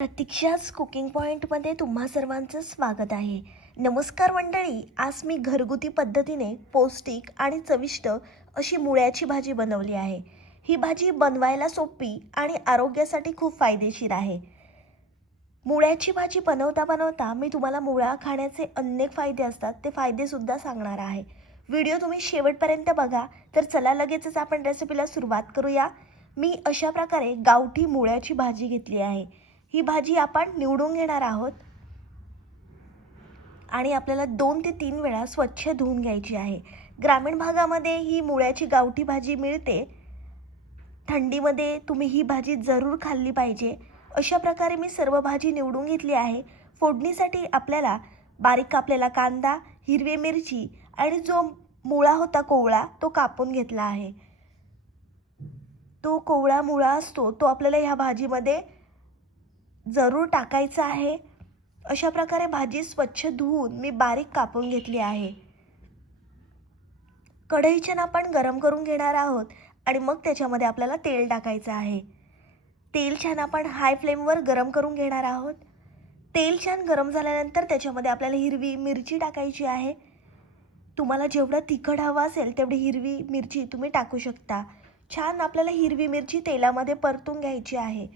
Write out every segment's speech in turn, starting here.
प्रतीक्षाच cooking पॉईंटमध्ये तुम्हा सर्वांचं स्वागत आहे. नमस्कार मंडळी, आज मी घरगुती पद्धतीने पौष्टिक आणि चविष्ट अशी मुळ्याची भाजी बनवली आहे. ही भाजी बनवायला सोपी आणि आरोग्यासाठी खूप फायदेशीर आहे. मुळ्याची भाजी बनवता बनवता मी तुम्हाला मुळा खाण्याचे अनेक फायदे असतात ते फायदेसुद्धा सांगणार आहे. व्हिडिओ तुम्ही शेवटपर्यंत बघा. तर चला लगेचच आपण रेसिपीला सुरुवात करूया. मी अशा प्रकारे गावठी मुळ्याची भाजी घेतली आहे. ही भाजी आपण निवडून घेणार आहोत आणि आपल्याला 2 ते 3 वेळा स्वच्छ धुवून घ्यायची आहे. ग्रामीण भागामध्ये ही मुळ्याची गावठी भाजी मिळते. थंडीमध्ये तुम्ही ही भाजी जरूर खाल्ली पाहिजे. अशा प्रकारे मी सर्व भाजी निवडून घेतली आहे. फोडणीसाठी आपल्याला बारीक कापलेला कांदा, हिरवी मिरची आणि जो मुळा होता कोवळा तो कापून घेतला आहे. तो कोवळा मुळा असतो तो आपल्याला ह्या भाजीमध्ये जरूर टाकायचा आहे. अशा प्रकारे भाजी स्वच्छ धुवून मी बारीक कापून घेतली आहे. कढई छान आपण गरम करून घेणार आहोत आणि मग त्याच्यामध्ये आपल्याला तेल टाकायचं आहे. तेल छान आपण हाय फ्लेमवर गरम करून घेणार आहोत. तेल छान गरम झाल्यानंतर त्याच्यामध्ये आपल्याला हिरवी मिरची टाकायची आहे. तुम्हाला जेवढं तिखट हवं असेल तेवढी हिरवी मिरची तुम्ही टाकू शकता. छान आपल्याला हिरवी मिरची तेलामध्ये परतून घ्यायची आहे.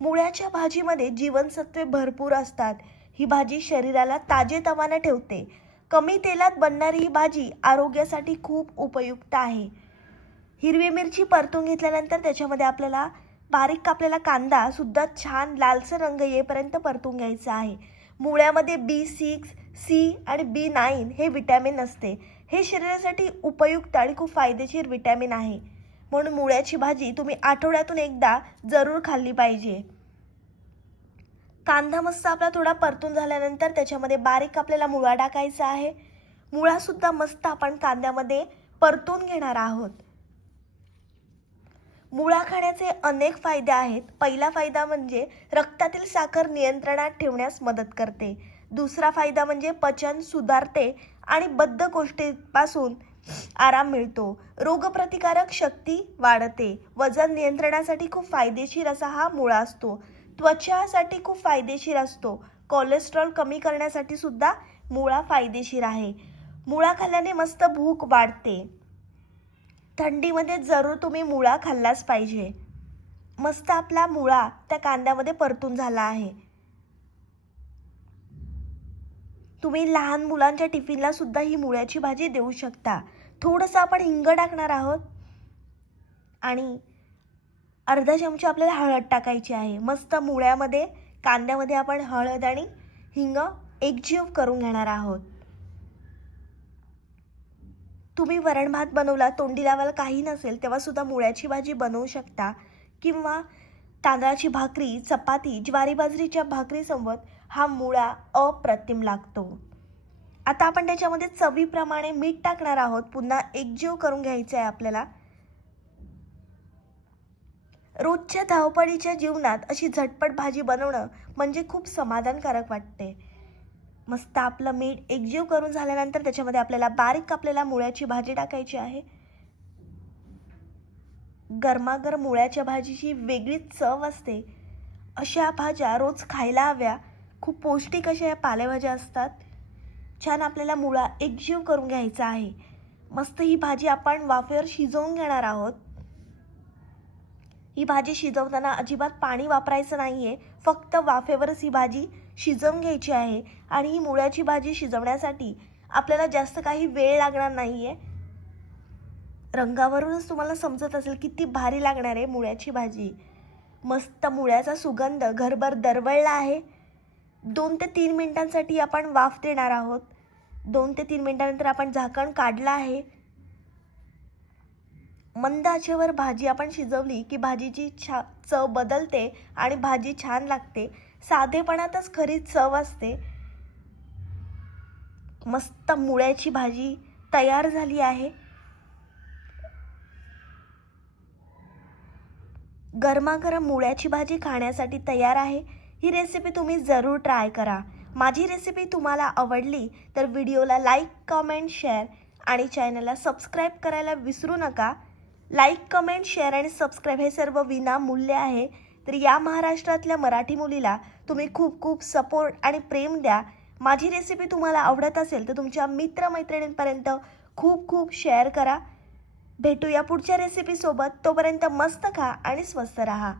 मुळ्याच्या भाजीमध्ये जीवनसत्वे भरपूर असतात. ही भाजी शरीराला ताजेतवाने ठेवते. कमी तेलात बनणारी ही भाजी आरोग्यासाठी खूप उपयुक्त आहे. हिरवी मिरची परतून घेतल्यानंतर त्याच्यामध्ये आपल्याला बारीक कापलेला कांदा सुद्धा छान लालसर रंग येईपर्यंत परतून घ्यायचा आहे. मुळ्यामध्ये B6, C आणि B9 हे विटॅमिन असते. हे शरीरासाठी उपयुक्त आणि खूप फायदेशीर विटॅमिन आहे. म्हणून मुळ्याची भाजी तुम्ही आठवड्यातून एकदा जरूर खाल्ली पाहिजे. कांदा मस्त आपला थोडा परतून झाल्यानंतर त्याच्यामध्ये बारीक कापलेला मुळा टाकायचा आहे. मुळासुद्धा मस्त आपण कांद्यामध्ये परतून घेणार आहोत. मुळा खाण्याचे अनेक फायदे आहेत. पहिला फायदा म्हणजे रक्तातील साखर नियंत्रणात ठेवण्यास मदत करते. दुसरा फायदा म्हणजे पचन सुधारते आणि बद्धकोष्ठतेपासून आराम मिळतो. रोगप्रतिकारक शक्ती वाढते. वजन नियंत्रणासाठी खूप फायदेशीर असा हा मुळा असतो. त्वचासाठी खूप फायदेशीर असतो. कोलेस्ट्रॉल कमी करण्यासाठी सुद्धा मुळा फायदेशीर आहे. मुळा खाल्ल्याने मस्त भूक वाढते. थंडीमध्ये जरूर तुम्ही मुळा खाल्लाच पाहिजे. मस्त आपला मुळा त्या कांद्यामध्ये परतून झाला आहे. तुम्ही लहान मुलांच्या टिफिनला सुद्धा ही मुळ्याची भाजी देऊ शकता. थोडंसं आपण हिंग टाकणार आहोत आणि अर्धा चमचा आपल्याला हळद टाकायची आहे. मस्त मुळ्यामध्ये कांद्यामध्ये आपण हळद आणि हिंग एकजीव करून घेणार आहोत. तुम्ही वरण भात बनवला, तोंडी लावायला काही नसेल तेव्हा सुद्धा मुळ्याची भाजी बनवू शकता किंवा तांदळाची भाकरी, चपाती, ज्वारी बाजरीच्या भाकरीसोबत हा मुळा अप्रतिम लागतो. आता आपण त्याच्यामध्ये चवीप्रमाणे मीठ टाकणार आहोत. पुन्हा एकजीव करून घ्यायचं आहे आपल्याला. रोजच्या धावपळीच्या जीवनात अशी झटपट भाजी बनवणं म्हणजे खूप समाधानकारक वाटते. मस्त आपलं मीठ एकजीव करून झाल्यानंतर त्याच्यामध्ये आपल्याला बारीक कापलेला मुळ्याची भाजी टाकायची आहे. गरमागरम मुळ्याच्या भाजीची वेगळीच चव असते. अशा भाज्या रोज खायला हव्या. खूप पौष्टिक अशा या पालेभाज्या असतात. छान आपल्याला मुळा एकजीव करून घ्यायचा आहे. मस्त ही भाजी आपण वाफेवर शिजवून घेणार आहोत. ही भाजी शिजवताना अजिबात पाणी वापरायचं नाही आहे. फक्त वाफेवरच ही भाजी शिजवून घ्यायची आहे. आणि ही मुळ्याची भाजी शिजवण्यासाठी आपल्याला जास्त काही वेळ लागणार नाही आहे. रंगावरूनच तुम्हाला समजत असेल किती भारी लागणार आहे मुळ्याची भाजी. मस्त मुळ्याचा सुगंध घरभर दरवळला आहे. 2 ते 3 मिनिटांसाठी आपण वाफ देणार आहोत. 2 ते 3 मिनिटांनंतर आपण झाकण काढलं आहे. मंद आचेवर भाजी आपण शिजवली की भाजीची चव बदलते आणि भाजी छान लागते. साधेपणातच खरी चव असते. मस्त मुळ्याची भाजी तयार झाली आहे. गरमागरम मुळ्याची भाजी खाण्यासाठी तयार आहे. ही रेसिपी तुम्ही जरूर ट्राय करा. माझी रेसिपी तुम्हाला आवडली तर व्हिडिओला लाईक, कमेंट, शेअर आणि चॅनलला सबस्क्राईब करायला विसरू नका. लाईक, कमेंट, शेअर आणि सबस्क्राईब हे सर्व विनामूल्य आहे. तर या महाराष्ट्रातल्या मराठी मुलीला तुम्ही खूप खूप सपोर्ट आणि प्रेम द्या. माझी रेसिपी तुम्हाला आवडत असेल तर तुमच्या मित्रमैत्रिणींपर्यंत खूप खूप शेअर करा. भेटूया पुढच्या रेसिपीसोबत. तोपर्यंत मस्त खा आणि स्वस्त राहा.